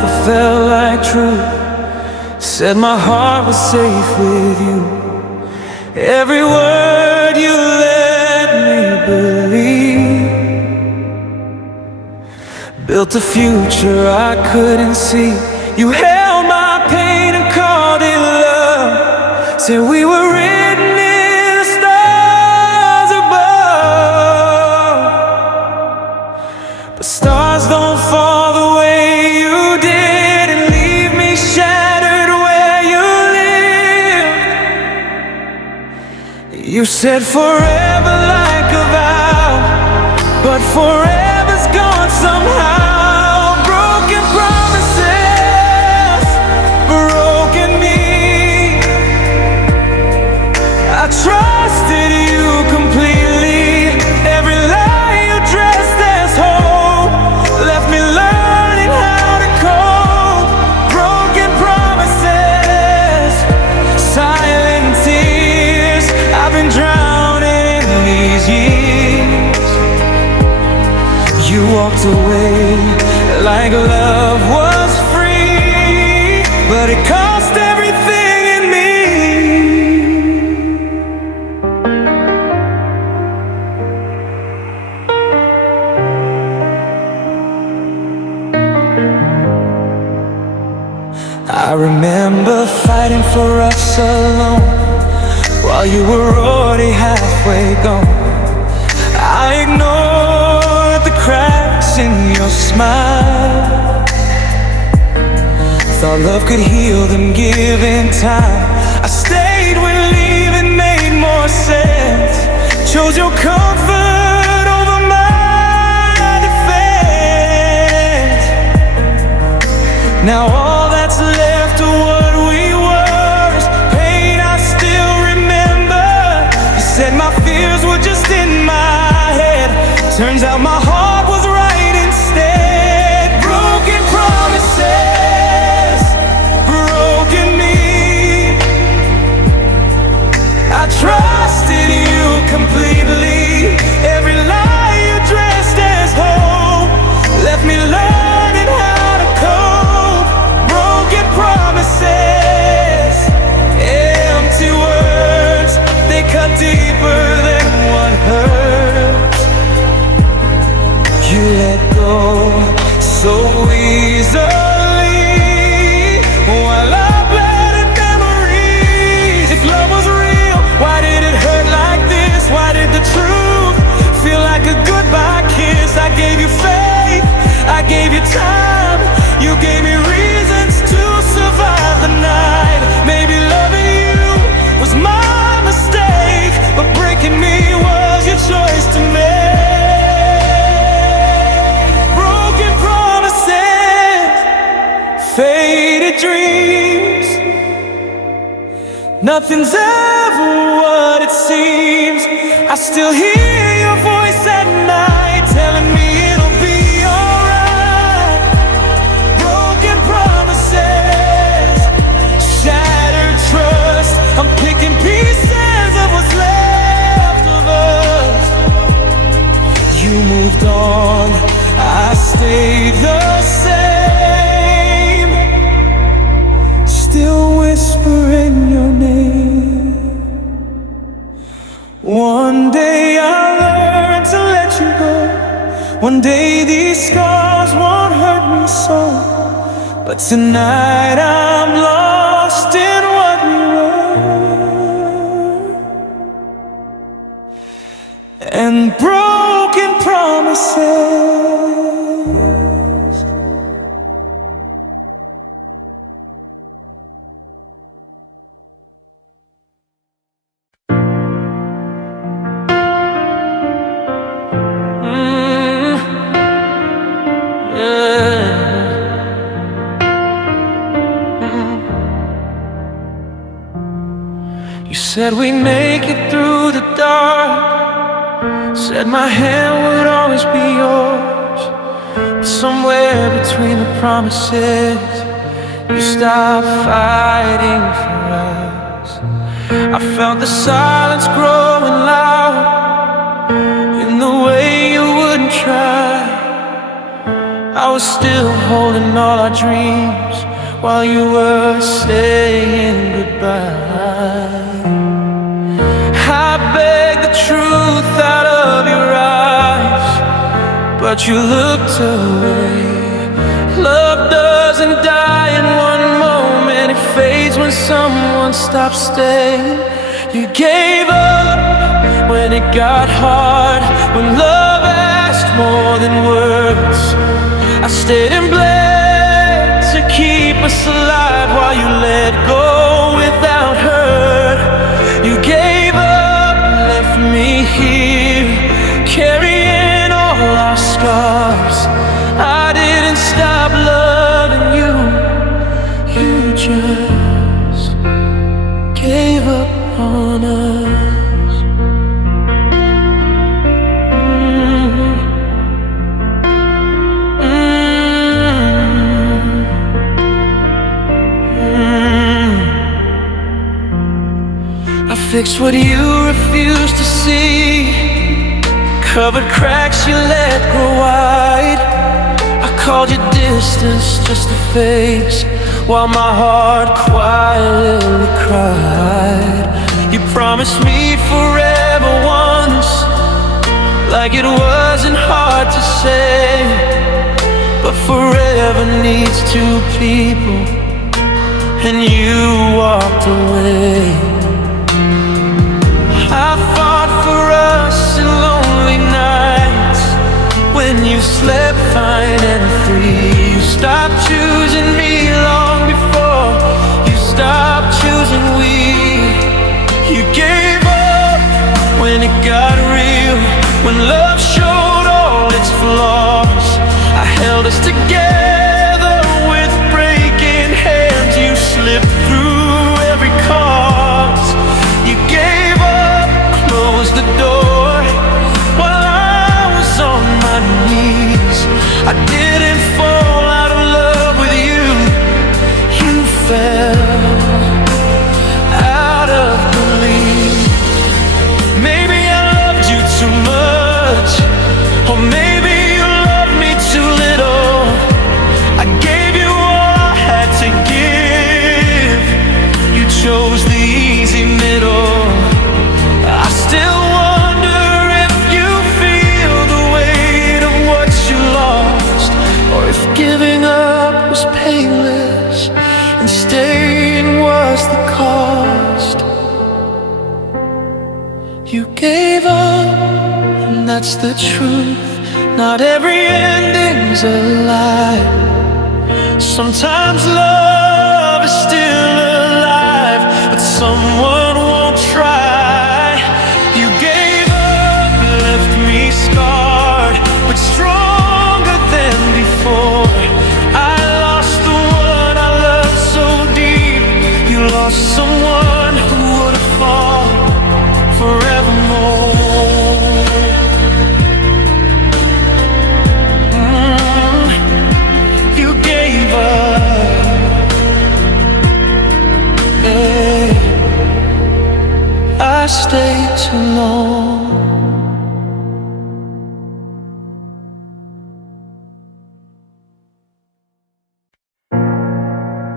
that felt like truth. Said my heart was safe with you. Every word you let me believe. Built a future I couldn't see. You held my pain and called it love. Said we were written in the stars above. But stars don't fall the way you did and leave me shattered where you live. You said forever like a vow, but forever's gone somehow. Broken promises, broken me. I trusted you completely. Every lie you dressed as hope left me learning how to cope. Broken promises, silent tears. I've been drowning these years. You walked away like love was free, but it cost everything in me. I remember fighting for us alone while you were already halfway gone. I ignored the cracks in your smile. Thought love could heal them given time. I stayed when leaving made more sense. Chose your comfort over my defense. Now all that's left of what we were is pain I still remember. You said my fears were just in my head. Turns out my heart was right instead. Broken promises, broken me. I trusted you completely. Every lie you dressed as hope left me learning how to cope. Broken promises, empty words, they cut deeper than what hurts. You let go so easily while I bled in memories. If love was real, why did it hurt like this? Why did the truth feel like a goodbye kiss? I gave you faith, I gave you time. You gave me reasons to survive the night. Maybe loving you was my mistake, but breaking me was your choice to make. Broken promises, faded dreams. Nothing's ever what it seems. I still hear your voice at night telling me it'll be alright. Broken promises, shattered trust. I'm picking pieces of what's left of us. You moved on, I stayed the same. Still whispering your name. One day I'll learn to let you go. One day these scars won't hurt me so. But tonight I'm lost in what we were. And broken promises. You said we'd make it through the dark. Said my hand would always be yours. But somewhere between the promises, you stopped fighting for us. I felt the silence growing loud in the way you wouldn't try. I was still holding all our dreams while you were saying goodbye. I begged the truth out of your eyes, but you looked away. Love doesn't die in one moment, it fades when someone stops staying. You gave up when it got hard, when love asked more than words. I stayed and bled to keep us alive while you let go without hurt. You gave up, left me here, carrying all our scars. I didn't stop loving you, you just gave up on us. I fixed what you refused to see, covered cracks you let grow wide. I called you distance just to face, while my heart quietly cried. You promised me forever once, like it wasn't hard to say, but forever needs two people, and you walked away. I fought for us in lonely nights, when you slept fine and free. You stopped choosing me long before you stopped choosing we. You gave up when it got real, when love showed all its flaws. I held us together with breaking hands. You slipped through every cause. You gave up, closed the door while I was on my knees. I didn't fall out of love with you, you fell out of belief. Maybe I loved you too much, or maybe you loved me too little. I gave you all I had to give, you chose the easy middle. I still wonder if you feel the weight of what you lost, or if giving up was painless and staying was the cost. You gave up, and that's the truth. Not every ending's a lie. Sometimes love is still alive, but someone won't try. You gave up, left me scarred, but stronger than before. I lost the one I loved so deep. You lost someone who would have fought forevermore. You gave up, yeah. I stayed too long.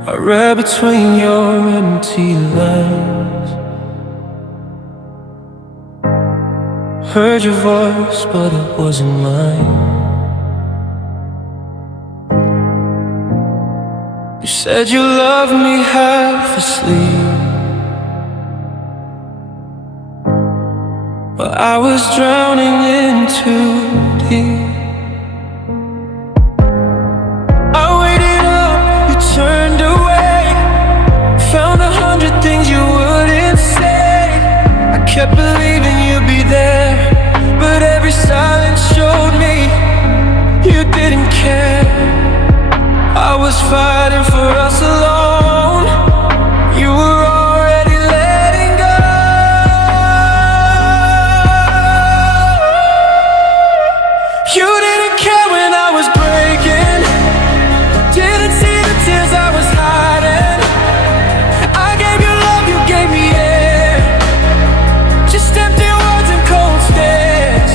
I read between your empty lines, heard your voice, but it wasn't mine. You said you loved me half asleep, but I was drowning in too deep. I waited up, you turned away, found 100 things you wouldn't say. I kept believing you'd be there, but every silence showed me you didn't care. I was fighting for us alone, you were already letting go. You didn't care when I was breaking, didn't see the tears I was hiding. I gave you love, you gave me air, just empty words and cold stares.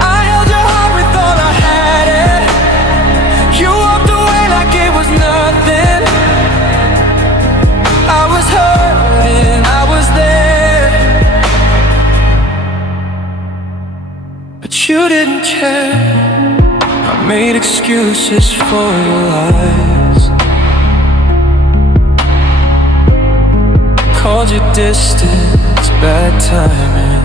I held your heart with all I had, you didn't care. I made excuses for your lies, called you distance, bad timing.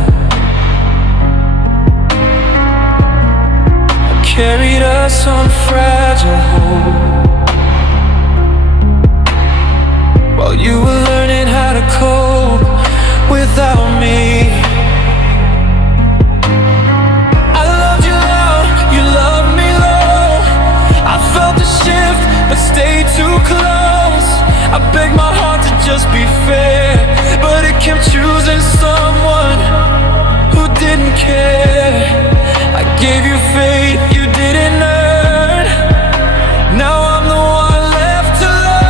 I carried us on fragile hope, while you were learning how to cope without me. I loved you loud, you loved me low. I felt the shift, but stayed too close. I begged my heart to just be fair, but it kept choosing someone who didn't care. I gave you faith you didn't earn. Now I'm the one left to learn.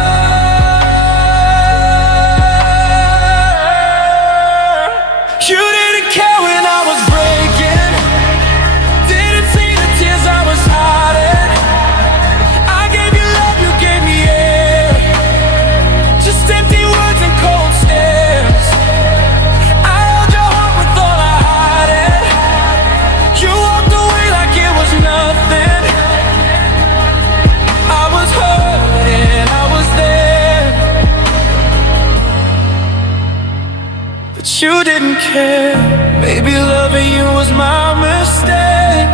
You didn't care when I was breaking, didn't see the tears I was hiding. I gave you love, you gave me air, just empty words and cold stares. I held your heart with all I had it. You walked away like it was nothing. I was hurting, I was there, but you didn't care. Maybe loving you was my mistake.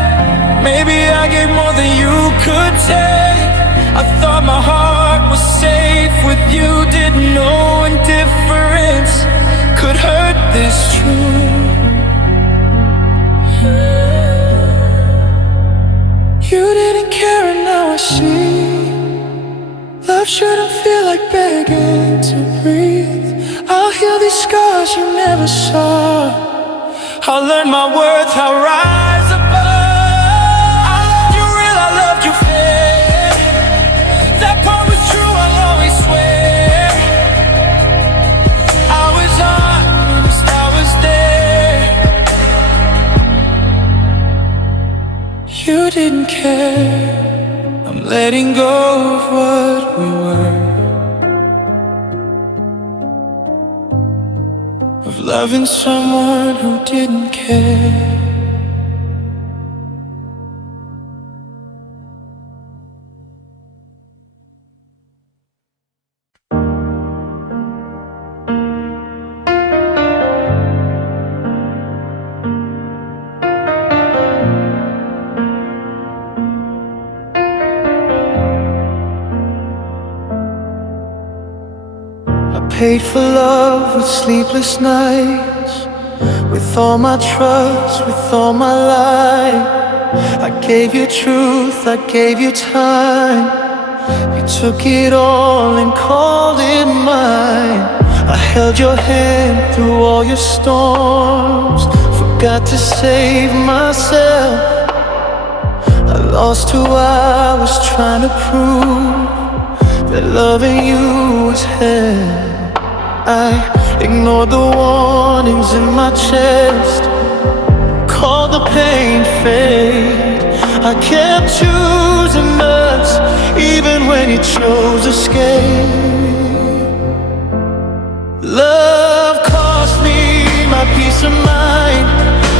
Maybe I gave more than you could take. I thought my heart was safe with you. Didn't know indifference could hurt this true. You didn't care and now I see. Love shouldn't feel like begging to breathe. I'll heal these scars you never saw. I'll learn my worth, I'll rise above. I loved you real, I loved you fair. That part was true, I'll always swear. I was honest, I was there. You didn't care. I'm letting go of what we were, of loving someone who didn't care. Paid for love with sleepless nights, with all my trust, with all my life. I gave you truth, I gave you time. You took it all and called it mine. I held your hand through all your storms, forgot to save myself. I lost who I was trying to prove, that loving you was hell. I ignored the warnings in my chest, called the pain fate. I kept choosing us, even when you chose escape. Love cost me my peace of mind,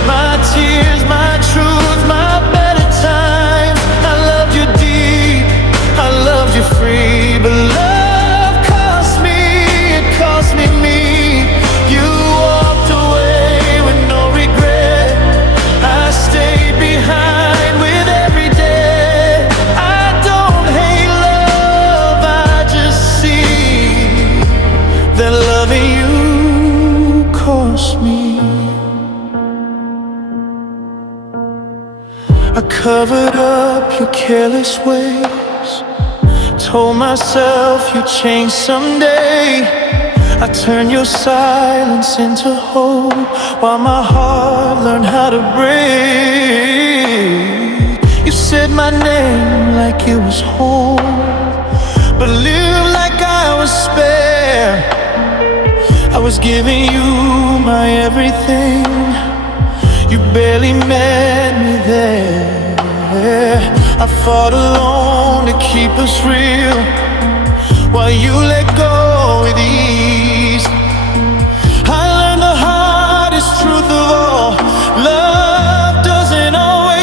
my tears, my truth, my better times. I loved you deep, I loved you free, but love I covered up your careless ways, told myself you'd change someday. I turned your silence into hope, while my heart learned how to breathe. You said my name like it was home, but lived like I was spare. I was giving you my everything, you barely met me there. I fought alone to keep us real, while you let go with ease. I learned the hardest truth of all: love doesn't always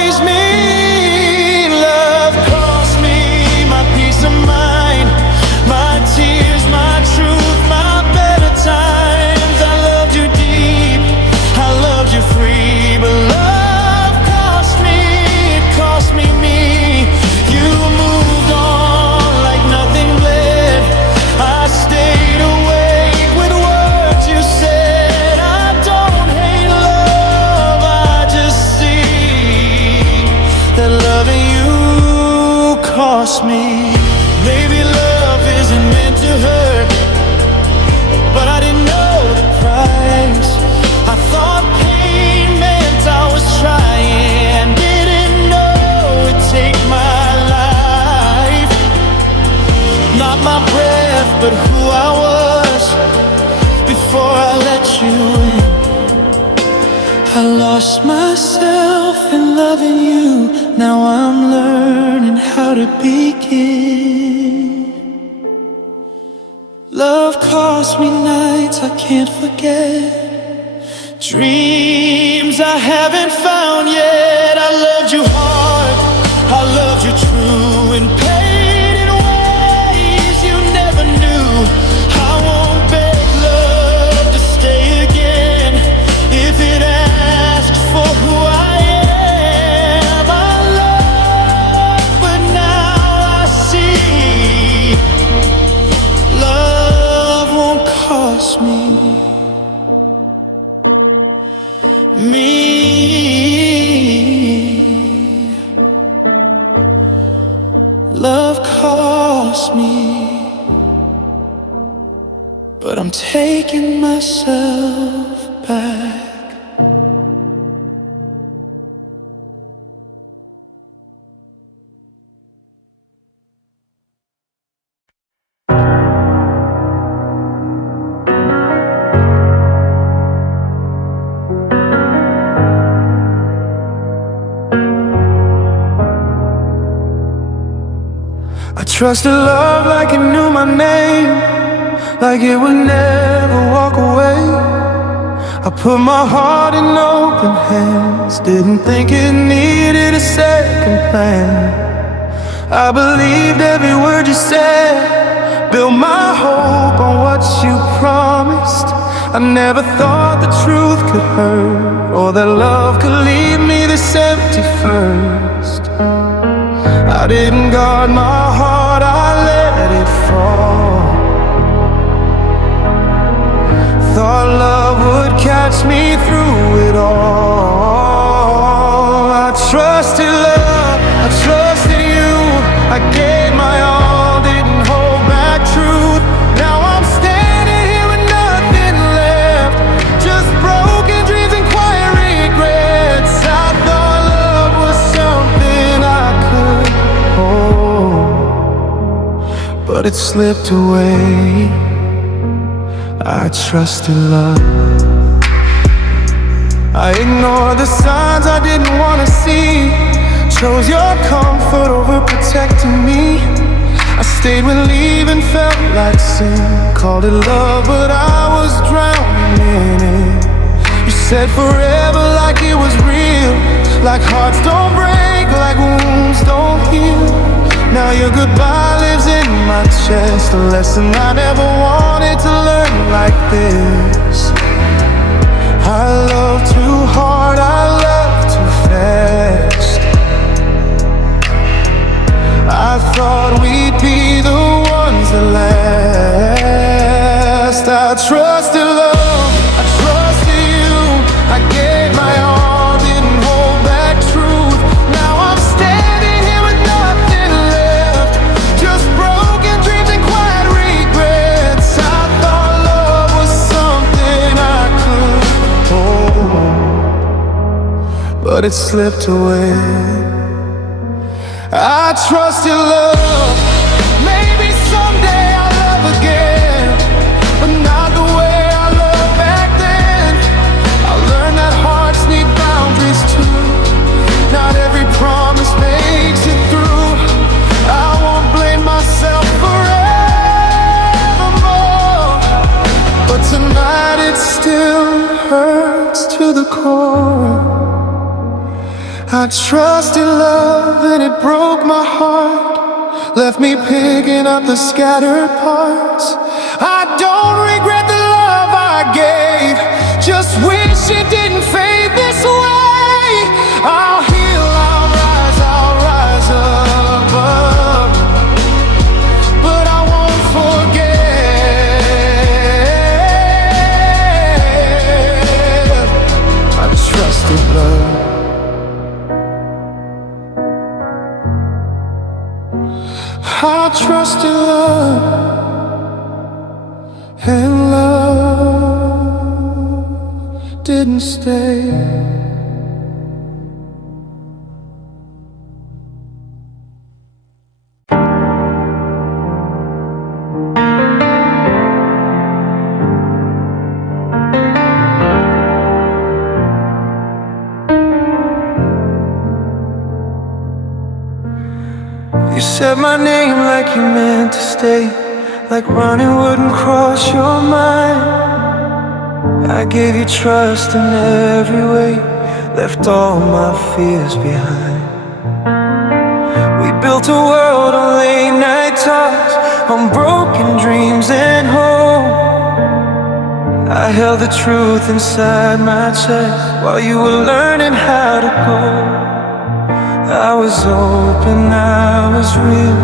not my breath, but who I was before I let you in. I lost myself in loving you. Now I'm learning how to begin. Love cost me nights I can't forget, dreams I haven't found yet. I loved you hard, I loved you true, and paid in ways you never knew. I won't beg love to stay again if it asks for who I am. I love, but now I see love won't cost me. Love cost me, but I'm taking myself back. I trusted love like it knew my name, like it would never walk away. I put my heart in open hands, didn't think it needed a second plan. I believed every word you said, built my hope on what you promised. I never thought the truth could hurt, or that love could leave me this empty first. I didn't guard my heart, I let it fall. Thought love would catch me through it all. I trusted love, I trusted you, I gave my all, didn't hold back truth. Now I'm standing here with nothing left, just broken dreams and quiet regrets. I thought love was something I could hold, but it slipped away. I trusted love, I ignored the signs I didn't want to see, chose your comfort over protecting me. I stayed when leaving felt like sin, called it love but I was drowning in it. You said forever like it was real, like hearts don't break, like wounds don't heal. Now your goodbye lives in my chest, a lesson I never wanted to learn like this. I love too hard, I love too fast. I thought we'd be the ones that last. I trusted love, I trusted you, I gave my all, didn't hold back truth. Now I'm standing here with nothing left, just broken dreams and quiet regrets. I thought love was something I could hold, but it slipped away. I trusted love, maybe someday I'll love again, but not the way I loved back then. I learned that hearts need boundaries too, not every promise makes it through. I won't blame myself forevermore, but tonight it still hurts to the core. I trusted love and it broke my heart, left me picking up the scattered parts. I don't regret the love I gave, just wish it didn't fade this way. I'll heal, I'll rise above, but I won't forget. I trusted love, I trusted love, and love didn't stay. said my name like you meant to stay, like running wouldn't cross your mind. I gave you trust in every way, left all my fears behind. We built a world on late night talks, on broken dreams and hope. I held the truth inside my chest while you were learning how to go. I was open, I was real,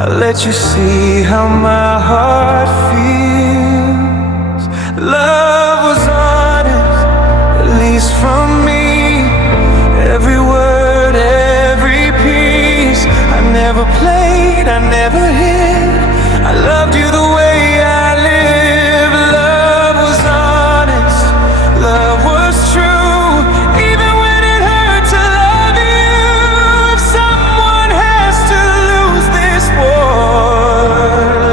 I let you see how my heart feels. Love was honest, at least from me. Every word, every piece. I never played, I never hid. I loved you the way I live. Love was honest, love was true. Even when it hurt to love you. If someone has to lose this war,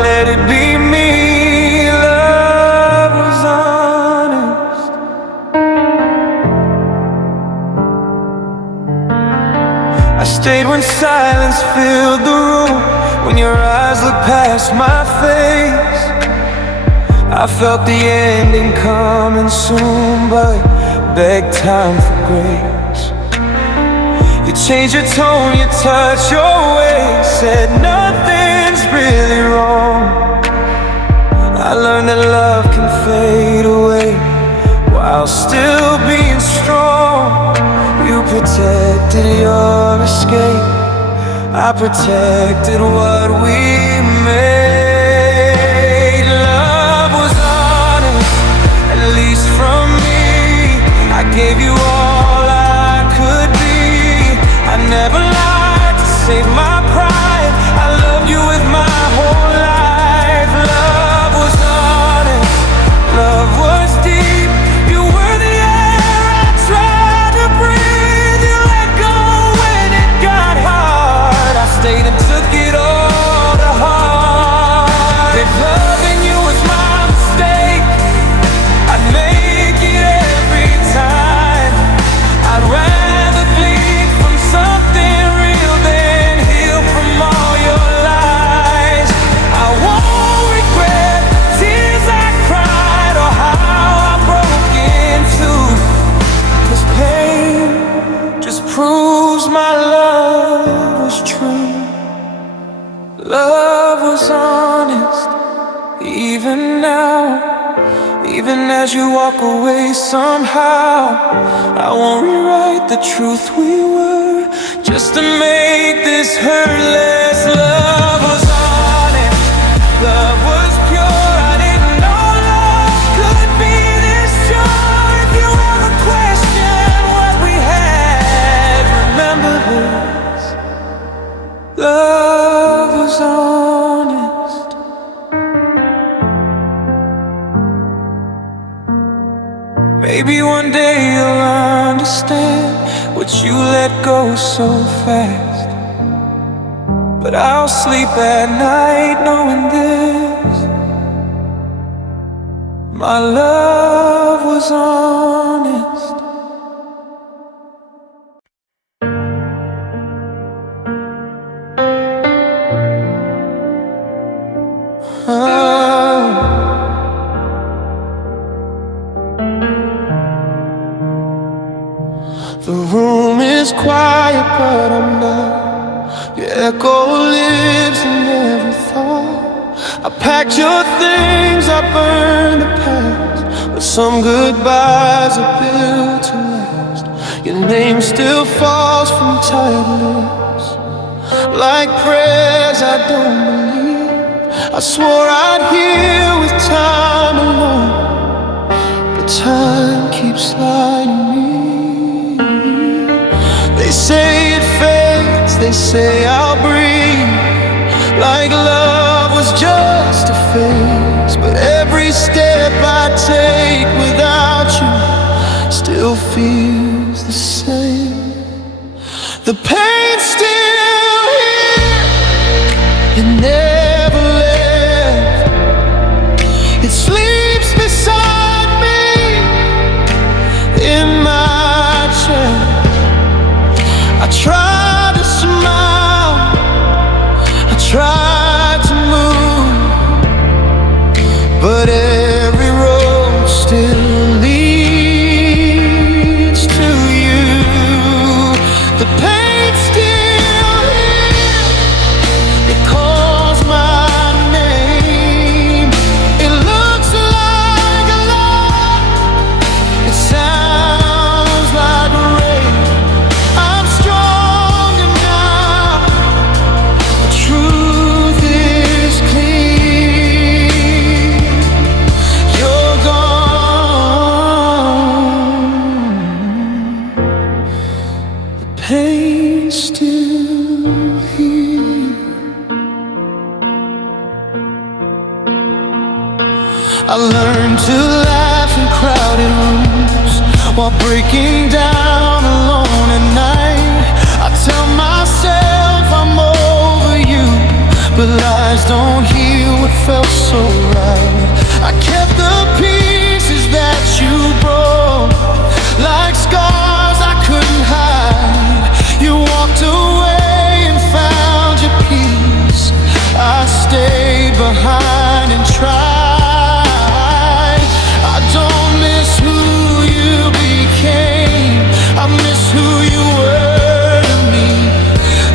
let it be me. Love was honest. I stayed when silence filled the room, when your eyes looked past my face. I felt the ending coming soon, but begged time for grace. You changed your tone, your touch, your way, said nothing's really wrong. I learned that love can fade away while still being strong. You protected your escape, I protected what we made. Love was honest, at least from me. I gave you all I could be. I never lied to save my pride. I loved you with my whole life. Love was honest, love was deep. You were the air I tried to breathe. You let go when it got hard. I stayed and took it all to heart. If loving you was my mistake, I'd make it every time. I'd rather bleed from something real than heal from all your lies. I won't regret the tears I cried or how I broke into, 'cause pain just proves my love was true. Love was honest, even now. Even as you walk away somehow, I won't rewrite the truth we were, just to make this hurt less. Love was honest, love was pure. I didn't know love could be this pure. If you ever question what we had, remember this. Love was honest. Maybe one day you'll understand what you let go so fast. But I'll sleep at night knowing this: my love was honest. The room is quiet, but I'm not. Your echo lives in every thought. I packed your things, I burned the past, but some goodbyes are built to last. Your name still falls from tired lips, like prayers I don't believe. I swore I'd heal with time alone, but time keeps sliding me. They say it fades, they say I'll breathe, like love was just a phase. But every step I take without you still feels the same. The pain's still here, it never left. It sleeps beside me in my chest. I try to smile, I learned to laugh in crowded rooms while breaking down alone at night. I tell myself I'm over you, but lies don't heal what felt so right. I kept the pieces that you broke, like scars I couldn't hide. You walked away and found your peace. I stayed behind and tried. I don't miss who you became, I miss who you were to me.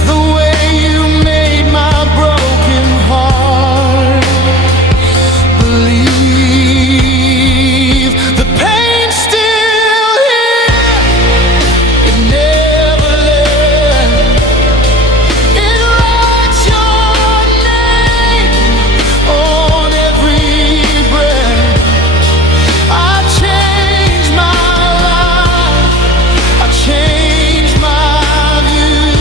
The way you made my broken heart believe. The pain's still here, it never left. It writes your name on every breath. I changed my life, I changed my view,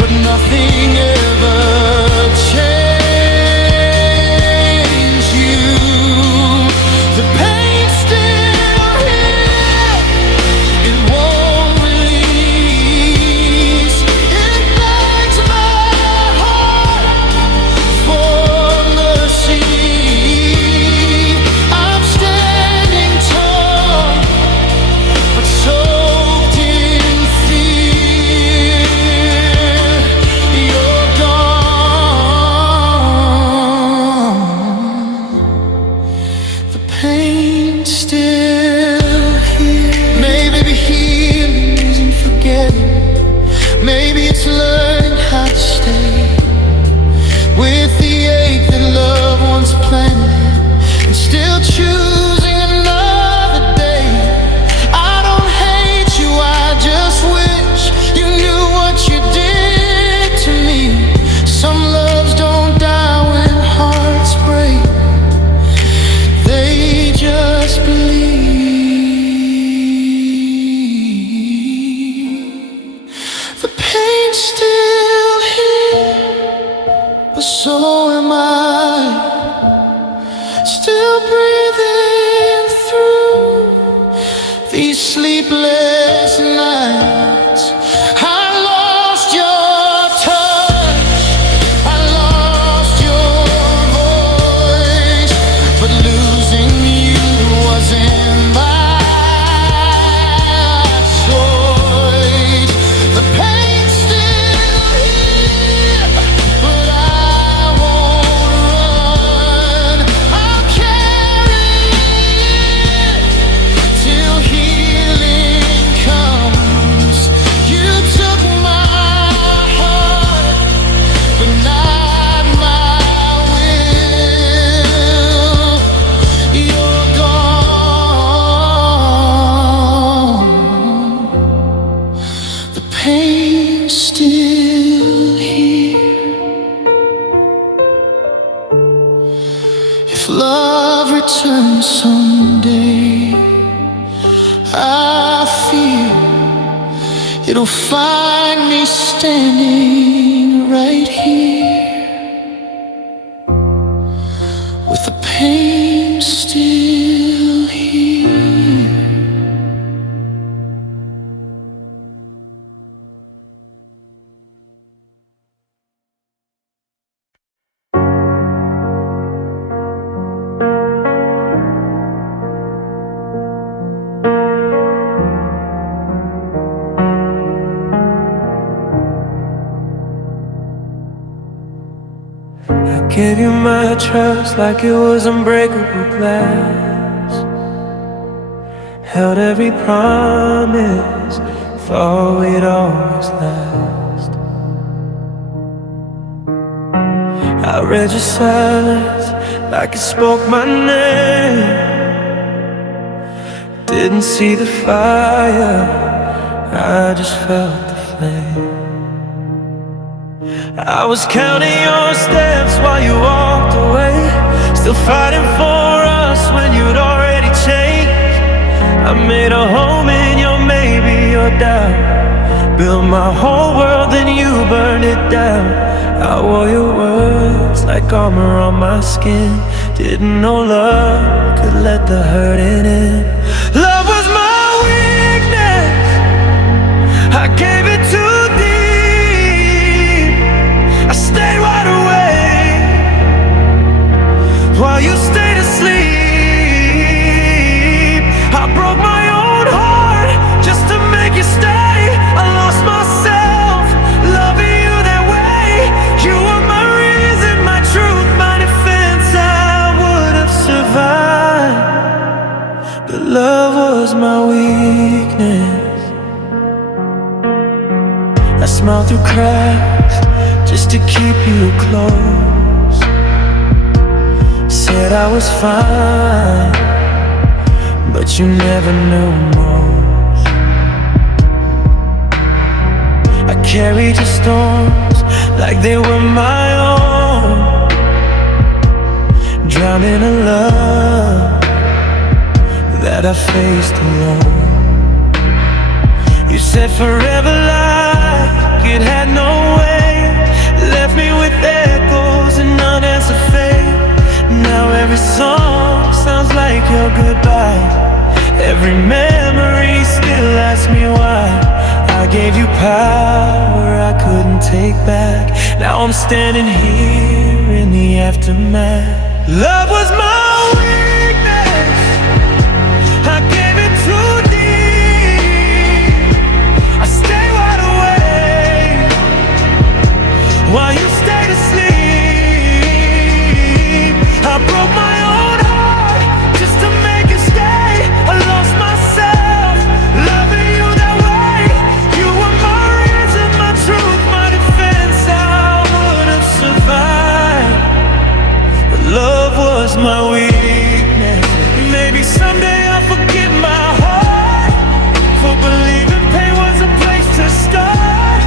but nothing ever changed you. The pain's still here, it won't release. It begs my heart for mercy. I'm standing tall, but soaked in fear. You're gone. The pain's still here. Maybe the healing isn't forgetting. Maybe it's learning how to stay with the ache that love once planted, and still choosing another day. I don't hate you, I just wish you knew what you did to me. Some loves don't die when hearts break, they just bleed. The pain's still here, but so am I. Still breathing through these sleepless nights. I lost your touch, I lost your voice, but losing you wasn't my choice. The pain's still here, but I won't run. I'll carry it till healing comes. You took my heart, but not my will. You're gone. The pain's still here. If love returns someday, I fear it'll find me standing right here, with the pain still here. I gave you my trust like it was unbreakable glass. Held every promise, thought we'd always last. I read your silence like it spoke my name. Didn't see the fire, I just felt the flame. I was counting your steps while you walked away, still fighting for us when you'd already changed. I made a home in your maybe, your doubt. Built my whole world, then you burned it down. I wore your words like armor on my skin, Didn't know love could let the hurt in it. Love was my weakness, I gave it too deep. I stayed wide awake while you stayed asleep. I broke my own heart just to make you stay. I lost myself loving you that way. You were my reason, my truth, my defense. I would have survived, but love was my weakness. I smiled through cracks just to keep you close. Said I was fine, but you never knew most. I carried your storms like they were my own, drowned in a love that I faced alone. You said forever like it had no way, left me with echoes and unanswered fate. Now every song sounds like your goodbye. Every memory still asks me why. I gave you power I couldn't take back. Now I'm standing here in the aftermath. Love was my weakness, I gave it too deep. I stay wide awake while you stayed asleep. I broke my own heart just to make you stay. I lost myself loving you that way. You were my reason, my truth, my defense. I would have survived, but love was my weakness. Maybe someday I'll forget my heart for believing pain was a place to start.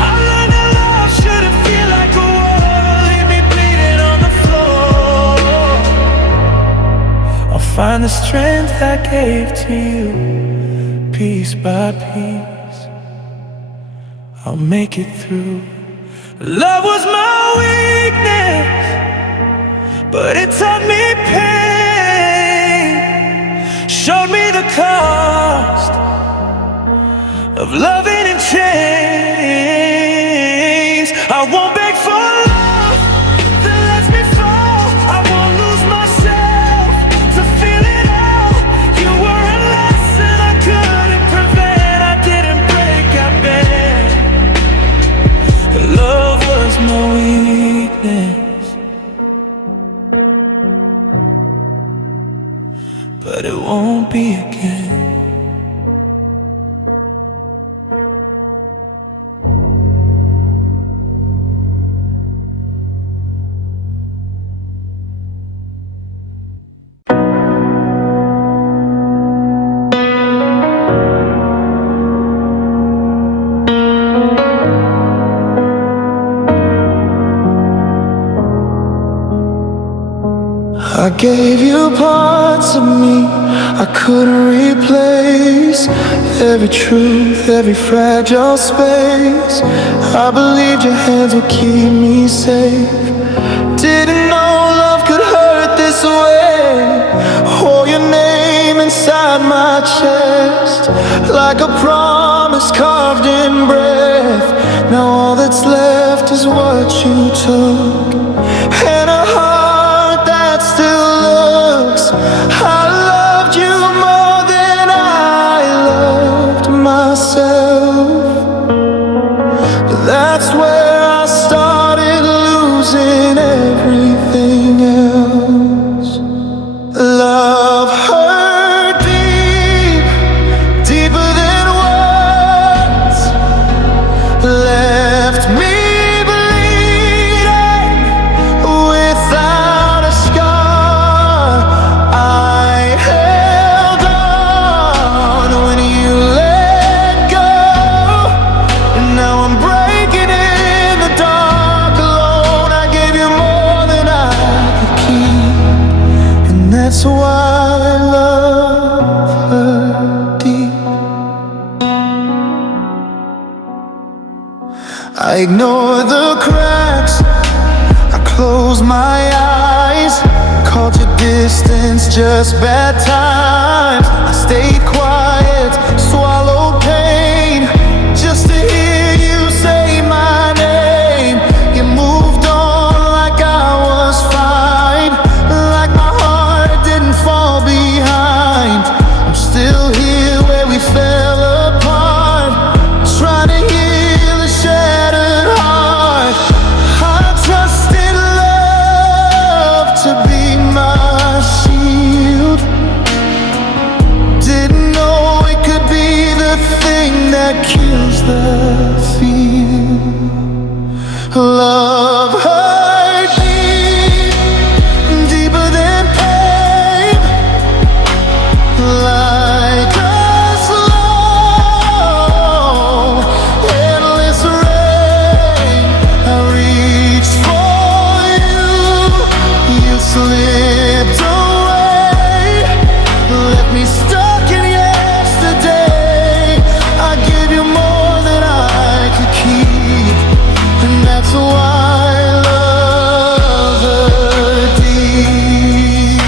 I learned that love shouldn't feel like a war, leave me bleeding on the floor. I'll find the strength I gave to you, piece by piece. I'll make it through. Love was my weakness, but it taught me pain, showed me the cost of loving in chains. I won't beg for love that lets me fall. I won't lose myself to feel it all. You were a lesson I couldn't prevent. I didn't break, I beg. Love was my weakness, but it won't be again. I gave you parts of me I couldn't replace. Every truth, every fragile space. I believed your hands would keep me safe. Didn't know love could hurt this way. Hold your name inside my chest, like a promise carved in breath. Now all that's left is what you took, and a heart that still looks. I loved you more than I loved myself. That's where I started losing everything else. Love hurt deep, deeper than words. Left me bleeding without a scar. I held on when you let go, and now I'm breaking in the dark alone. I gave you more than I could keep, and that's why love hurt deep. I ignored the cracks, I closed my eyes, called felt your distance, just bad times. I stayed quiet, swallowed pain, just to hear you say my name. You moved on like I was fine, like my heart didn't fall behind. I'm still here where we fell apart, trying to heal a shattered heart. I trusted love to be my shield, didn't know it could be the thing that kills the feel. Love hurt me deeper than pain, like a slow, endless rain. I reached for you, you slipped away, left me stuck in yesterday. I gave you more than I could keep, and that's why love hurt deep.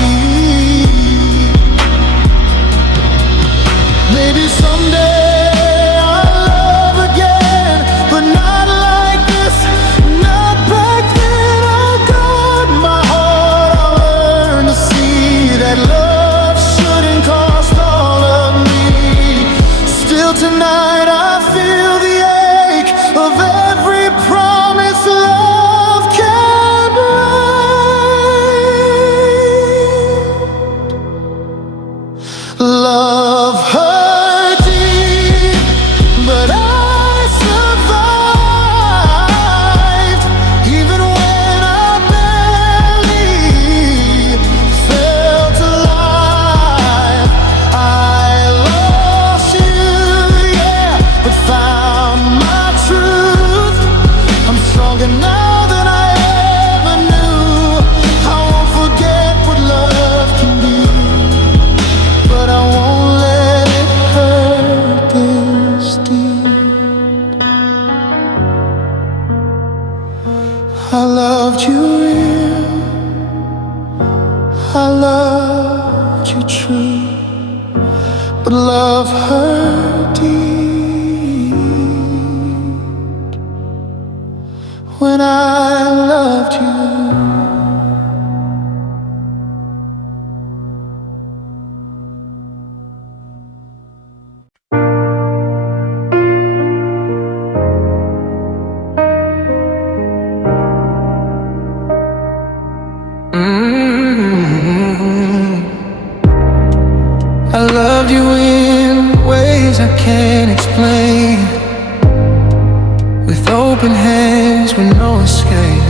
Maybe someday I'll love again, but not like this, not back then. I got my heart, I'll learn to see that love shouldn't cost all of me. Still tonight I feel the ache of every promise love can break. Love hurt deep, but I survived, even when I barely felt alive. I lost you, yeah, but found my truth. I'm stronger now than I ever knew. I won't forget what love can be, but I won't let it hurt this deep. I loved you real, I loved you true, but love hurt deep when I loved you. I loved you in ways I can't explain, with open hands with no escape.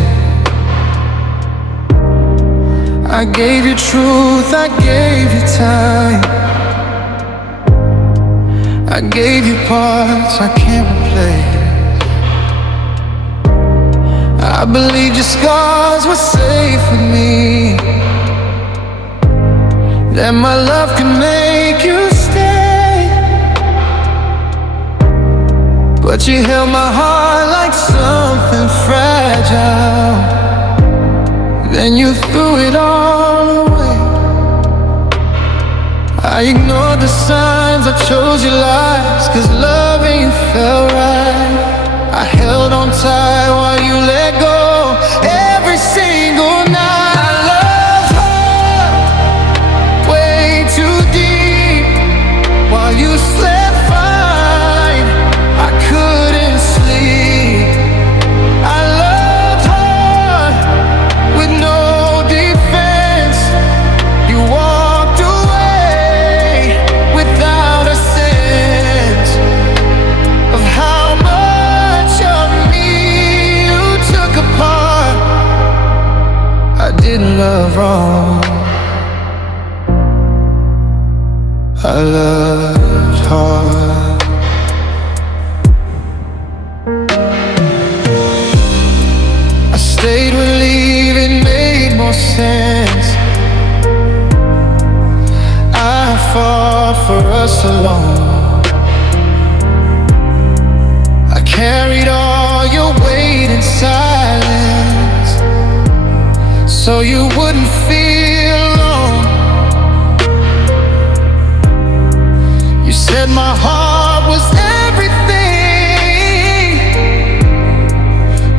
I gave you truth, I gave you time, I gave you parts I can't replace. I believed your scars were safe with me, that my love could make you stay. But you held my heart like something fragile, then you threw it all away. I ignored the signs, I chose your lies, 'cause loving you felt right. I held on tight while you let go, every single night. I loved her way too deep, while you slept fine, I couldn't sleep. I loved her with no defense, you walked away without a sense of how much of me you took apart. I didn't love wrong, I loved hard. I stayed when leaving made more sense. I fought for us alone. I carried all your weight in silence, so you wouldn't feel Said my heart was everything,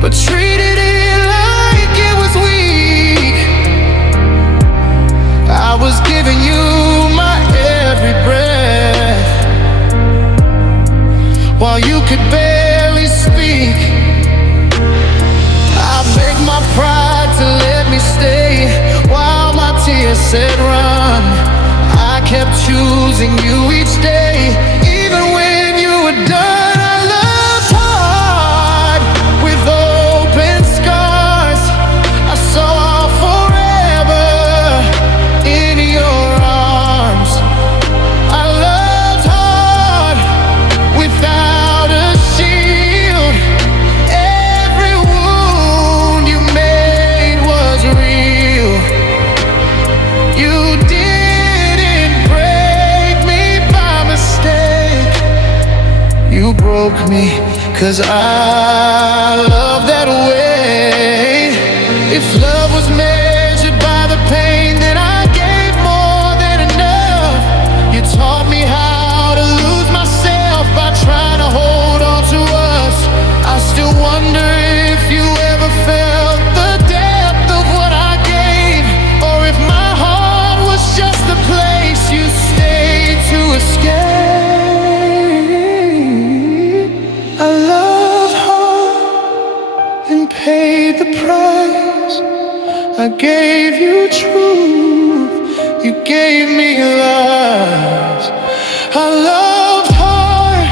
but treated it like it was weak. I was giving you my every breath while you could barely speak. I begged my pride to let me stay while my tears said run. I kept choosing you each day, even when you were done. I loved hard with open scars. I saw forever in your arms. I loved hard without a shield. Every wound you made was real. You didn't break me by mistake. You broke me 'cause I love that way. If love was measured by the pain, then I gave more than enough. You taught me how to lose myself by trying to hold on to us. I still wonder if you ever felt the depth of what I gave, or if my heart was just a place you stayed to escape. I loved hard and paid the price. I gave you truth, you gave me lies. I loved hard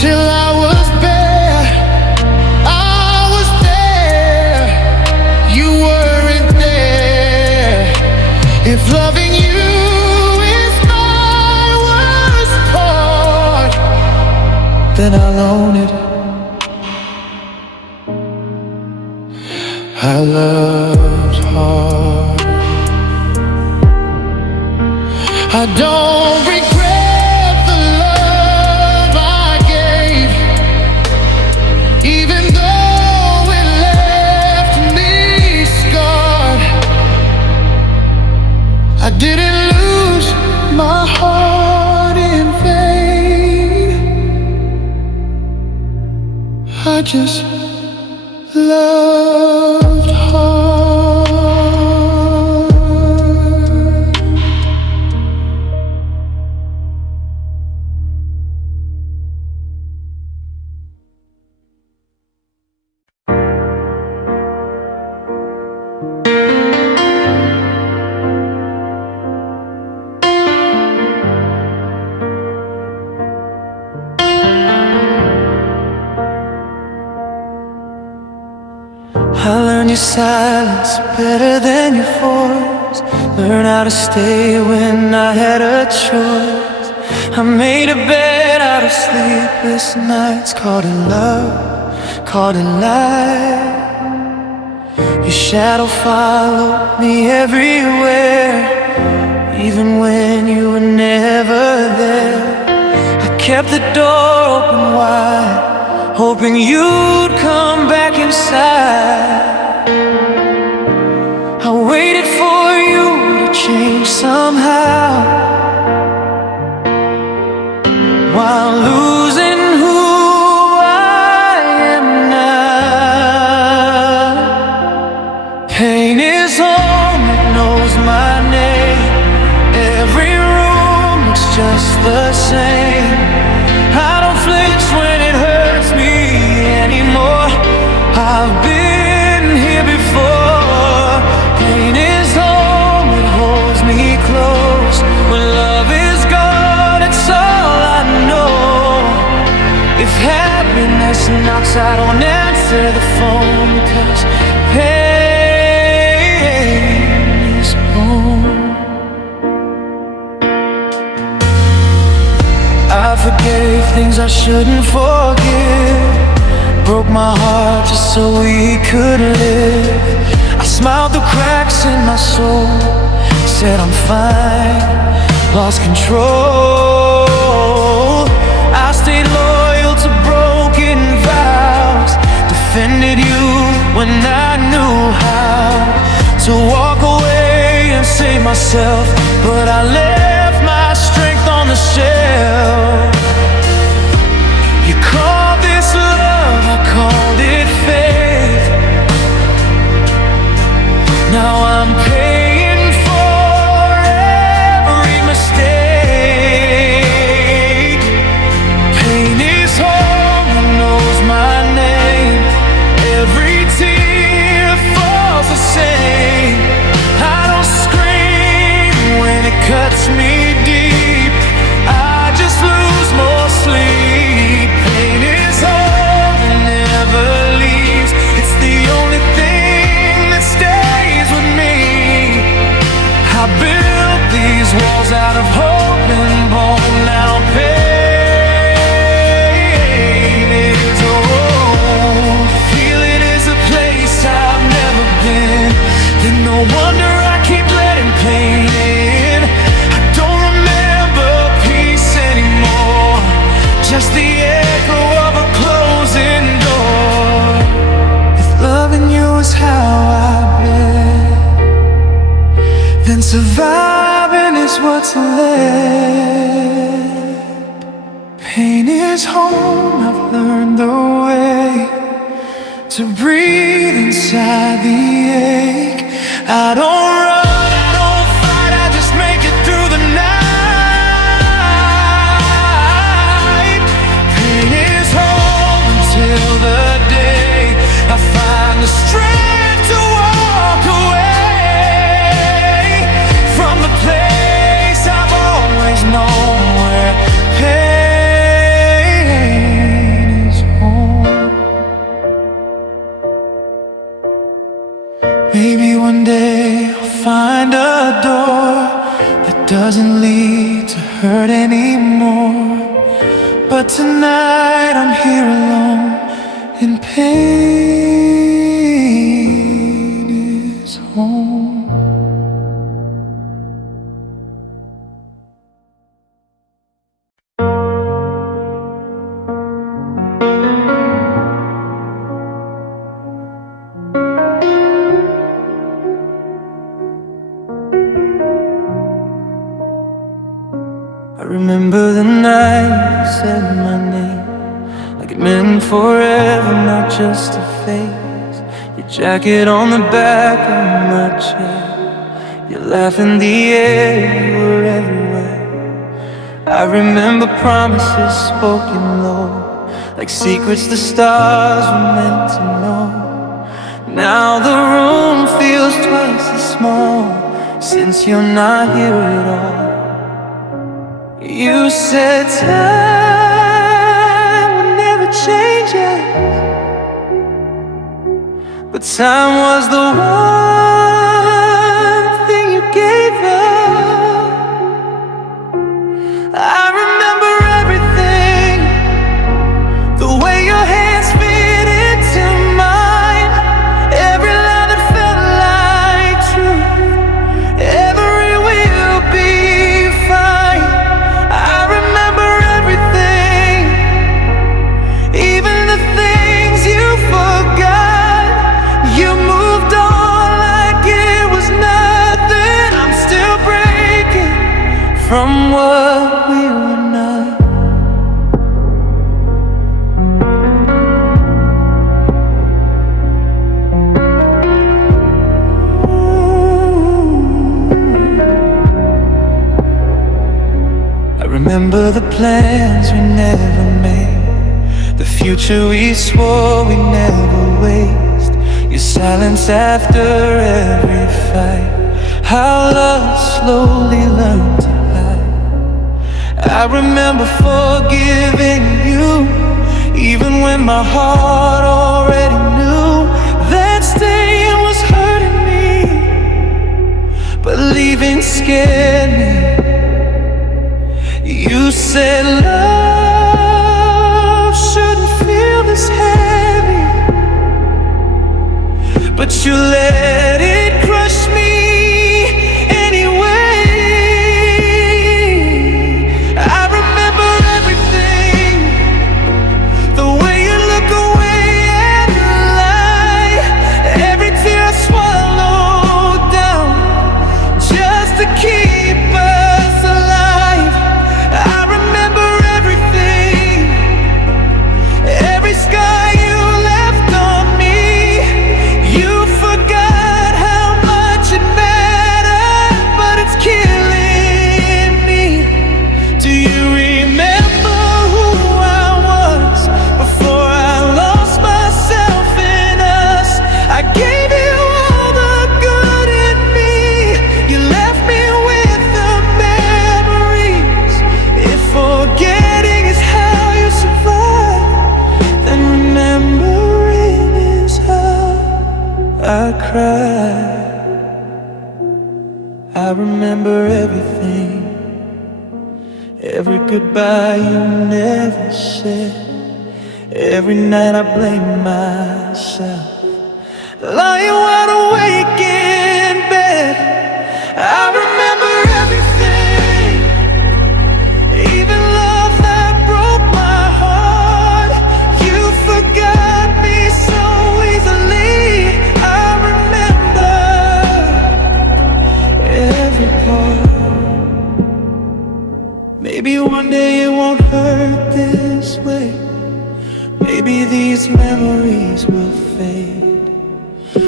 till I was bare. I was there, you weren't there. If loving you is my worst part, then I'll own it. I loved hard. I don't regret the love I gave, even though it left me scarred. I didn't lose my heart in vain. I just loved hard. I learned your silence better than your voice. Learn how to stay when I had a choice. I made a bed out of sleepless nights. Caught in love, caught in light. Your shadow followed me everywhere, even when you were never there. I kept the door open wide, hoping you'd come back inside. I waited for you to change somehow, while losing who I am now. Pain is home, it knows my name. Every room looks just the same. I don't flinch when it hurts me anymore. I've been here before. Pain is home, it holds me close. When love is gone, it's all I know. If happiness knocks, I don't answer the phone, 'cause pain is home. I forgave things I shouldn't forgive, broke my heart just so we could live. I smiled through cracks in my soul, said I'm fine, lost control. I stayed loyal to broken vows, defended you when I knew how to walk away and save myself, but I left my strength on the shell. You call this love, I called it fate. Now I'm paying for every mistake. Pain is home and knows my name. Every tear falls the same. I don't scream when it cuts me deep. I just lose more sleep. Pain is home and never leaves. It's the only thing that stays with me. I built these walls out of hope and bone. Now pain is home. Feel it is a place I've never been. Then no wonder I keep letting pain in. I don't remember peace anymore, just the echo of a closing door. If loving you is how I've been, then surviving is what's left. Pain is home, I've learned the way to breathe inside the ache. I don't run, I don't fight, I just make it through the night. Pain is home until the day I find the strength to walk away from the place I've always known, where pain is home. Maybe one day I'll find a door that doesn't lead to hurt anymore. But tonight I'm here alone, and pain is home. I remember the night you said my name, like it meant forever, not just a phase. Your jacket on the back of my chair, your laugh in the air, you were everywhere. I remember promises spoken low, like secrets the stars were meant to know. Now the room feels twice as small, since you're not here at all. You said time would never change us, but time was the one thing you gave up. I remember everything, the way your hands fit into mine, every line that felt like truth, every will be fine. I remember everything, even the things you forgot. You moved on like it was nothing. I'm still breaking from what we were not. I remember the plans we never made, the future we swore we never waste. Your silence after every fight, how love slowly learned to hide. I remember forgiving you, even when my heart already knew that staying was hurting me, but leaving scared me. You said love shouldn't feel this heavy, but you let it crush me anyway. I remember everything, the way you look away and lie, every tear I swallowed down just to keep us alive. I I remember everything, every goodbye you never said. Every night I blame myself, lying wide awake in bed. I remember everything, even love that broke my heart. You forgot me so easily. I remember every part. Maybe one day it won't hurt this way. Maybe these memories will fade,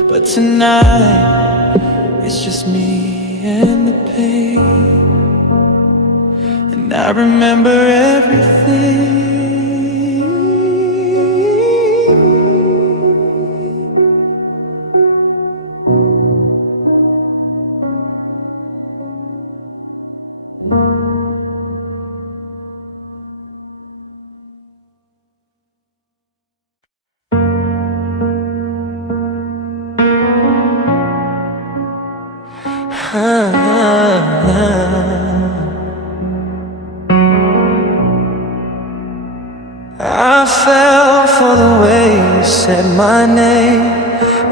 but tonight it's just me and the pain. And I remember everything. I fell for the way you said my name,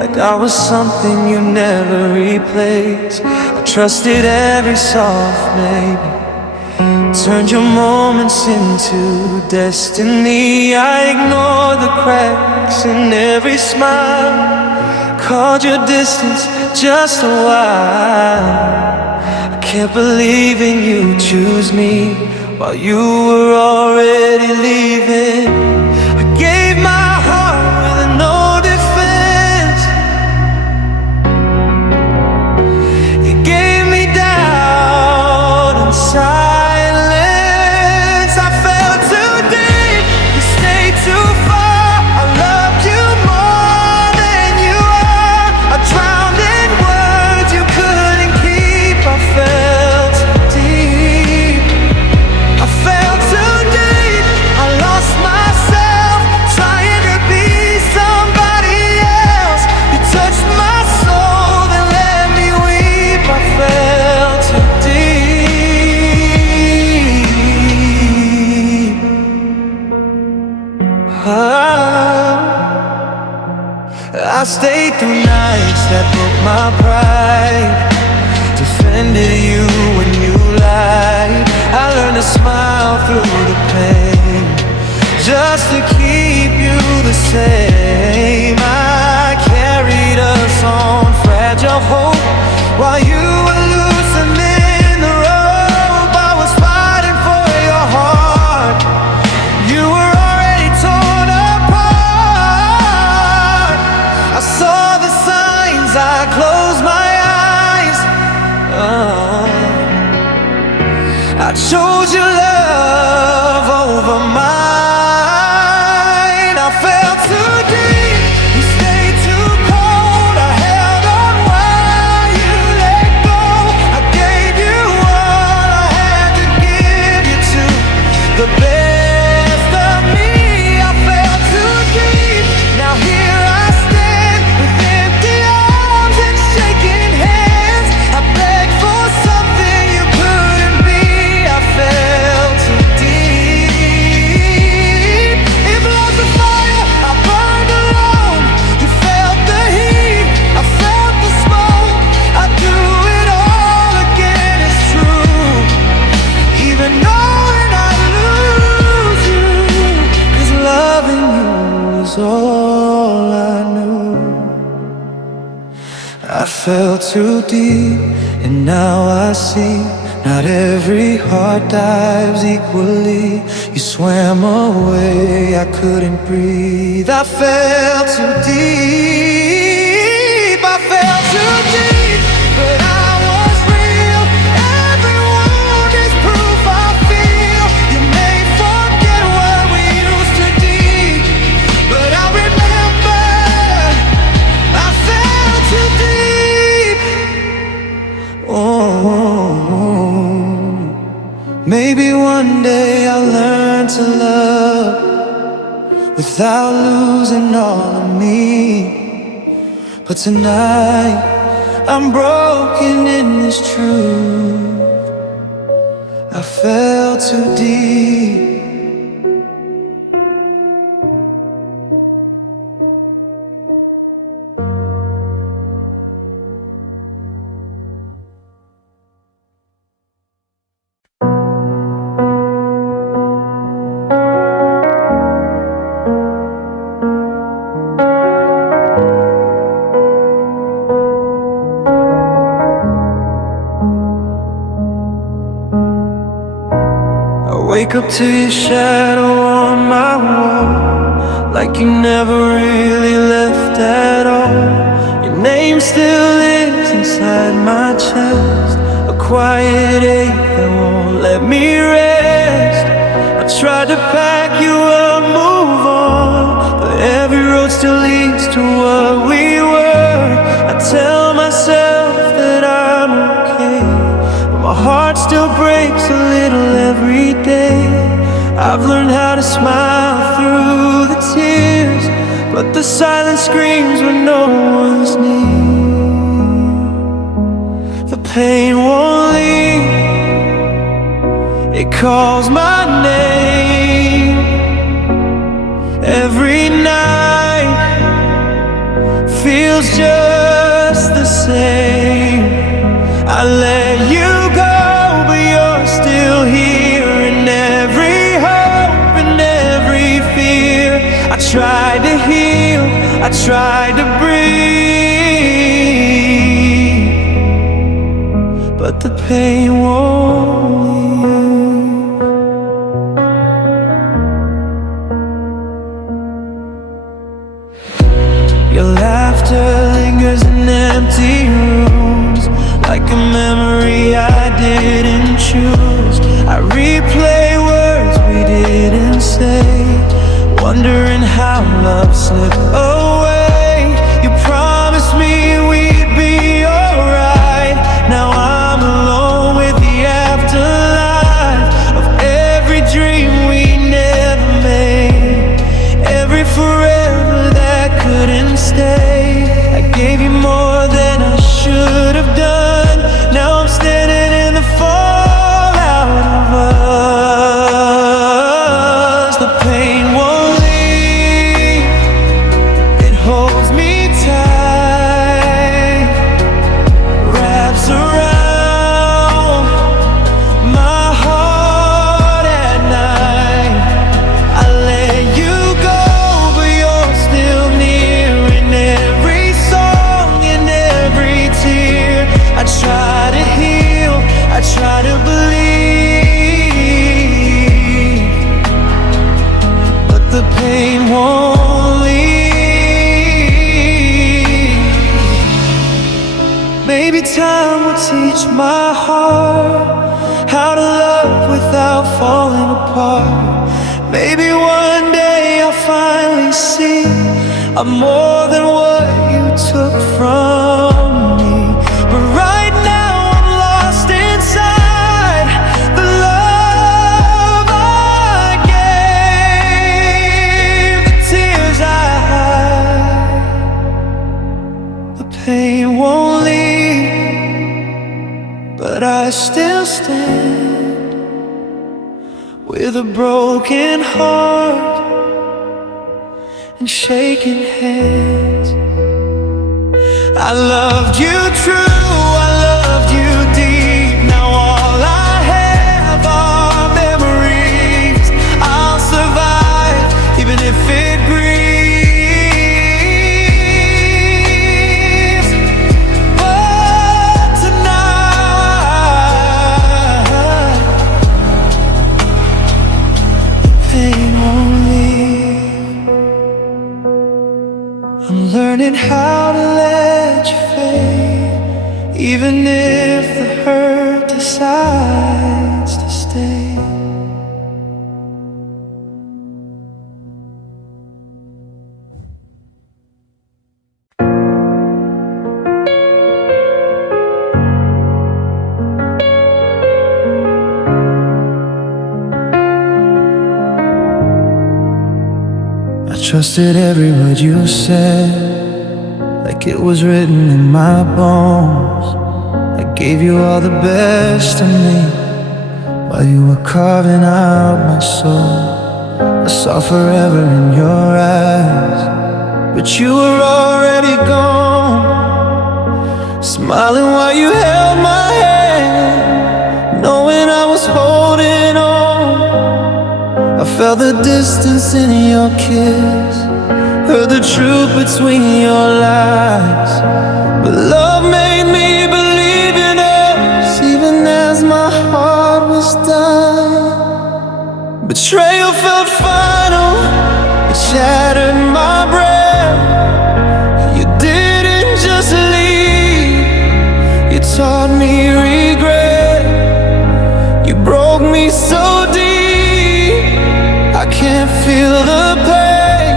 like I was something you never replace. I trusted every soft maybe, turned your moments into destiny. I ignored the cracks in every smile, called your distance just a while. I can't believe in you choose me while you were already leaving. I gave my heart with no defense. You gave me doubt and silence. I fell too deep, you stayed too far. I loved you more than you are. I drowned in words you couldn't keep. I fell too deep, I fell too deep. I lost myself trying to be somebody else. You touched my soul, then let me weep. I fell too deep. I stayed through nights that broke my pride, defended you when you lied. I learned to smile through the pain, just to keep you the same. I carried us on fragile hope while you were loosening the rope. I was fighting for your heart, you were already torn apart. I saw the signs, I closed my eyes. I chose your love over mine. I fell too deep, you stayed too cold. I held on while you let go. I gave you all I had to give you to the best of me. I fell too deep, now here I stand with empty arms and shaking hands. I begged for something you couldn't be. I fell too deep. If love's a fire, I burned alone. You felt the heat, I felt the smoke. I'd do it all again, it's true, even knowing I'd lose you. 'Cause loving you was all I knew. I fell too deep, and now I see not every heart dives equally. You swam away, I couldn't breathe. I fell too deep, I fell too deep, but I was real. Every wound is proof I feel. You may forget what we used to be, but I remember I fell too deep. Maybe one day I'll learn to love without losing all of me. But tonight I'm broken in this truth. too deep. Wake up to your shadow on my wall, like you never really left at all. Your name still lives inside my chest, a quiet ache that won't let me rest. I tried to pack you up, move on, but every road still leads to what we were. I tell myself that I'm okay, but my heart still breaks a little every day. I've learned how to smile through the tears, but the silence screams when no one's near. The pain won't leave, it calls my name every night, feels just the same. I let you go, but you're still here, in every hope and every fear. I tried to heal, I tried to breathe, but the pain won't leave. Your laughter lingers in empty rooms, like a memory I didn't choose. I replay words we didn't say, wondering how love slipped away. You promised me we'd be alright. Now I'm alone with the afterlife of every dream we never made, every forever that couldn't stay. I gave you more than I should have done. Now I'm standing in the fallout of us. The pain won't leave, it holds me tight, wraps around my heart at night. I let you go, but you're still near, in every song, in every tear. I try to heal, I try to believe, but the pain won't leave. Maybe time will teach my heart how to love without falling apart. Maybe one day I'll finally see I'm more than what you took from me. But right now I'm lost inside the love I gave, the tears I hide. The pain won't leave, but I still stand with a broken heart and shaking hands. I loved you true, I loved you deep. Now all I have are memories. I'll survive even if it grieves. But tonight, the pain won't leave. I'm learning how to let you fade, even if the hurt decides to stay. I trusted every word you said, like it was written in my bones. I gave you all the best of me, while you were carving out my soul. I saw forever in your eyes, but you were already gone. Smiling while you held my hand, knowing I was holding on. I felt the distance in your kiss, heard the truth between your lies. But love made me believe in us, even as my heart was dying. Betrayal felt final, it shattered my breath. You didn't just leave, you taught me regret. You broke me so deep, I can't feel the pain,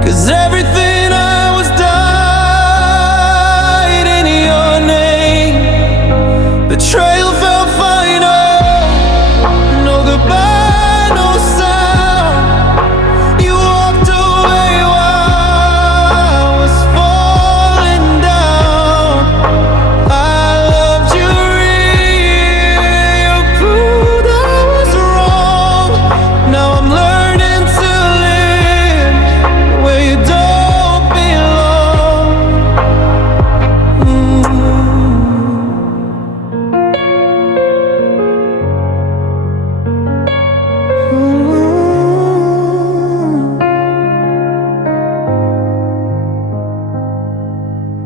'cause everything I was died in your name. Betrayal felt final, no goodbye, no sound. You walked away while I was falling down. I loved you real, you proved I was wrong. Now I'm learning to live where you don't belong.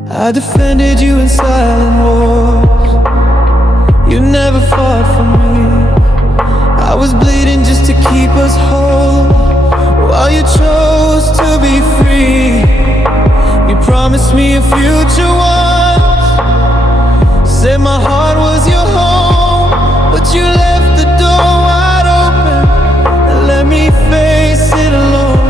I defended you in silent wars, you never fought for me. I was bleeding just to keep us whole, while you chose to be free. You promised me a future once, said my heart was your home, but you left the door wide open and let me face it alone.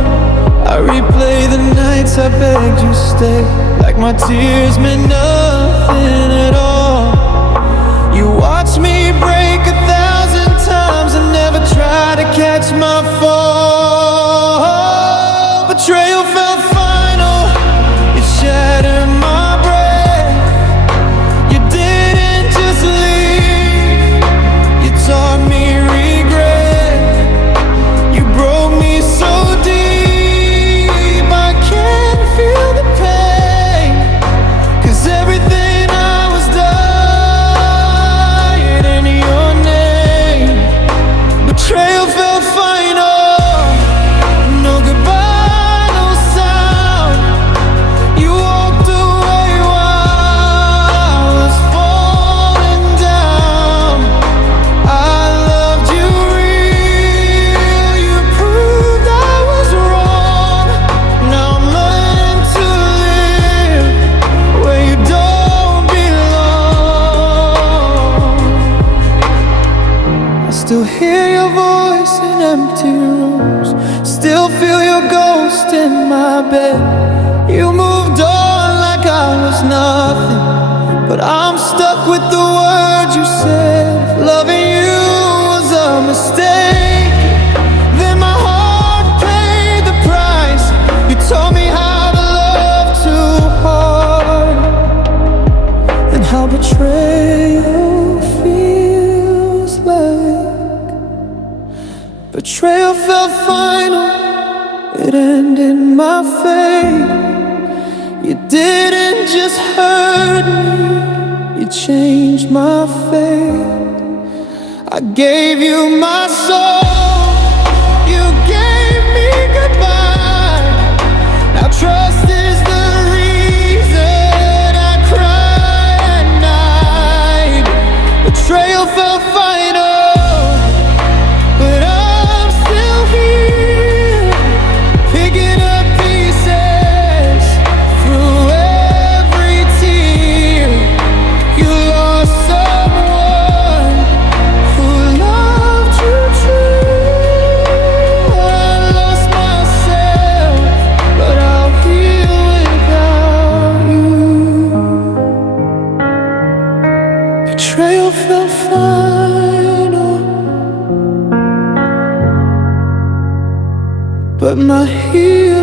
I replay the nights I begged you stay, like my tears meant nothing at all. You watched me break 1,000 times and never try to catch my fall. Betrayal felt final, it shattered my breath. You didn't just leave, you taught me regret. You broke me so deep, I can't feel the pain, 'cause everything I was died in your name. Betrayal felt final, no goodbye, no sound. You walked away while I was falling down. I loved you real, you proved I was wrong. Now I'm learning to live where you don't belong. I still hear your voice in empty rooms, still feel your ghost in my bed. You moved on like I was nothing, but I'm stuck with the words you said. If loving you was a mistake, then my heart paid the price. You told me how to love too hard, and how betrayal feels like. Betrayal felt final, it ended my fate. You didn't just hurt me, you changed my fate. I gave you my soul, you gave me goodbye. Now trust is the reason I cry at night. Betrayal felt final, but I'm still here, picking up pieces through every tear. You lost someone who loved you true. I lost myself, but I'll heal without you. Betrayal felt final, but my healing